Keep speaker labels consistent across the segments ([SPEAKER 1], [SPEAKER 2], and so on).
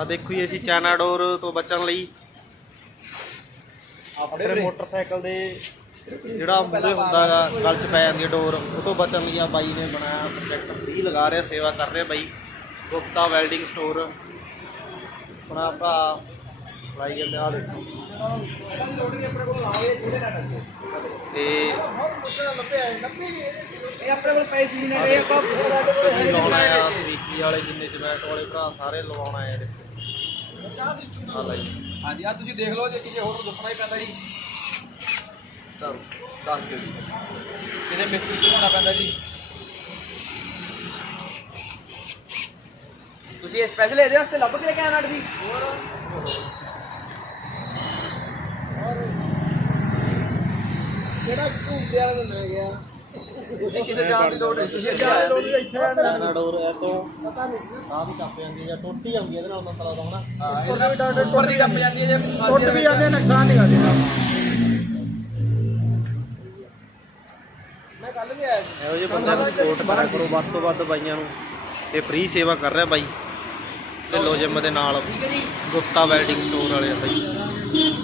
[SPEAKER 1] ਆ ਦੇਖੋ ਜੀ ਅਸੀਂ ਚਾਈਨਾ ਡੋਰ ਤੋਂ ਬਚਣ ਲਈ ਆਪਣੇ ਮੋਟਰਸਾਈਕਲ ਦੇ ਜਿਹੜਾ ਮੂਹਰੇ ਹੁੰਦਾ ਗਾ ਗਲ ਚ ਪੈ ਜਾਂਦੀ ਹੈ ਡੋਰ ਉਹ ਤੋਂ ਬਚਣ ਲਈ ਆ ਬਾਈ ਨੇ ਬਣਾਇਆ ਪ੍ਰੋਜੈਕਟ ਫ੍ਰੀ ਲਗਾ ਰਿਹਾ ਸੇਵਾ ਕਰ ਰਿਹਾ ਬਾਈ। Gupta welding store. ਆਪਣਾ ਭਰਾ ਲਾਈ ਜਾਂਦੇ ਆ ਦੇਖੋ। ਤੇ
[SPEAKER 2] ਇਹ ਆਪਣੇ ਕੋਲ ਪੈਸੇ ਨਹੀਂ ਨੇ ਇਹ ਆਪਾਂ
[SPEAKER 1] ਕਦੀ ਲਾਉਣਾ ਆ ਸਵੀਕੀ ਵਾਲੇ ਜਿੰਨੇ ਜਮੈਟੋ ਵਾਲੇ ਭਰਾ ਸਾਰੇ ਲਵਾਉਣਾ ਆ ਦੇਖੋ ਆ ਲਈ
[SPEAKER 2] ਹਾਂਜੀ ਆ ਤੁਸੀਂ ਦੇਖ ਲਓ ਜੇ ਕਿਸੇ ਹੋਰ ਨੂੰ ਦੱਸਣਾ ਹੀ ਪੈਂਦਾ ਜੀ। ਤਾਂ ਦੱਸ ਦਿਓ ਜੀ। ਕਿਤੇ ਮਿਸਤਰੀ ਨੂੰ ਹੋਣਾ ਪੈਂਦਾ ਜੀ? ਤੁਸੀਂ ਸਪੈਸ਼ਲ ਇਹਦੇ ਵਾਸਤੇ ਲੱਭ ਕੇ ਲੈ ਕੇ ਆਇਆ ਨਟ ਵੀ ਜਿਹੜਾ ਝੂਟੇ ਵਾਲਾ ਤਾਂ ਮੈਂ ਗਿਆ। ਇਹ ਕਿਸੇ ਜਾਣ ਦੀ ਲੋੜ ਨਹੀਂ ਤੁਸੀਂ ਇੱਥੇ ਆਇਆ ਜੀ
[SPEAKER 1] ਚਾਈਨਾ ਡੋਰ ਇਹ ਤੋਂ ਪਤਾ ਨਹੀਂ ਆ ਵੀ ਕੱਪ ਜਾਂਦੀ ਹੈ ਜਾਂ ਟੁੱਟੀ ਜਾਂਦੀ ਹੈ ਇਹਦੇ ਨਾਲ ਮਸਲਾ ਦਾ ਹਨਾ
[SPEAKER 2] ਹਾਂ ਇਹਦੇ ਨਾਲ ਉੱਪਰ ਦੀ ਟੱਪ ਜਾਂਦੀ ਹੈ ਜੇ
[SPEAKER 3] ਟੁੱਟ ਵੀ ਜਾਂਦੇ ਨੁਕਸਾਨ ਨਹੀਂ ਕਰਦੇ।
[SPEAKER 2] ਮੈਂ ਕੱਲ ਵੀ ਆਇਆ ਸੀ।
[SPEAKER 1] ਇਹੋ ਜਿਹੇ ਬੰਦਿਆਂ ਨੂੰ ਸਪੋਰਟ ਕਰਿਆ ਕਰੋ ਵੱਧ ਤੋਂ ਵੱਧ ਬਾਈਆਂ ਨੂੰ। ਤੇ ਫ੍ਰੀ ਸੇਵਾ ਕਰ ਰਿਹਾ ਬਾਈ। ਢਿੱਲੋ ਜਿਮ ਦੇ ਨਾਲ।
[SPEAKER 2] ਠੀਕ ਹੈ ਜੀ।
[SPEAKER 1] ਗੁਪਤਾ ਵੈਲਡਿੰਗ ਸਟੋਰ ਵਾਲੇ ਆ ਬਾਈ।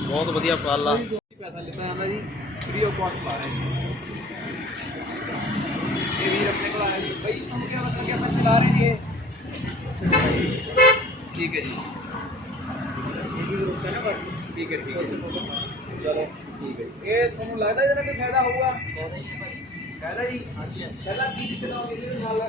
[SPEAKER 1] ਬਹੁਤ ਵਧੀਆ ਪਾਲਾ
[SPEAKER 2] ਪੈਸਾ ਲਿੱਤਾ ਜਾਂਦਾ ਜੀ ਫ੍ਰੀ ਆਫ ਕਾਸਟ ਪਾ ਰਹੇ ਜੀ ਇਹ ਵੀਰ ਆਪਣੇ ਕੋਲ ਆਇਆ ਜੀ ਬਈ ਤੁਹਾਨੂੰ ਕਿਹਾ ਪਤਾ ਕਿ ਆਪਾਂ ਚਲਾ ਰਹੇ ਜੀ ਇਹ ਠੀਕ ਹੈ ਜੀ। ਠੀਕ ਹੈ ਠੀਕ ਹੈ। ਚਲੋ ਠੀਕ ਹੈ ਜੀ। ਇਹ ਤੁਹਾਨੂੰ ਲੱਗਦਾ ਇਹਦਾ ਕੋਈ ਫਾਇਦਾ ਹੋਊਗਾ? ਫਾਇਦਾ ਜੀ ਹਾਂਜੀ ਪਹਿਲਾਂ ਕੀ ਚਲਾਉਂਦੇ ਇਹਦੇ ਨਾਲ?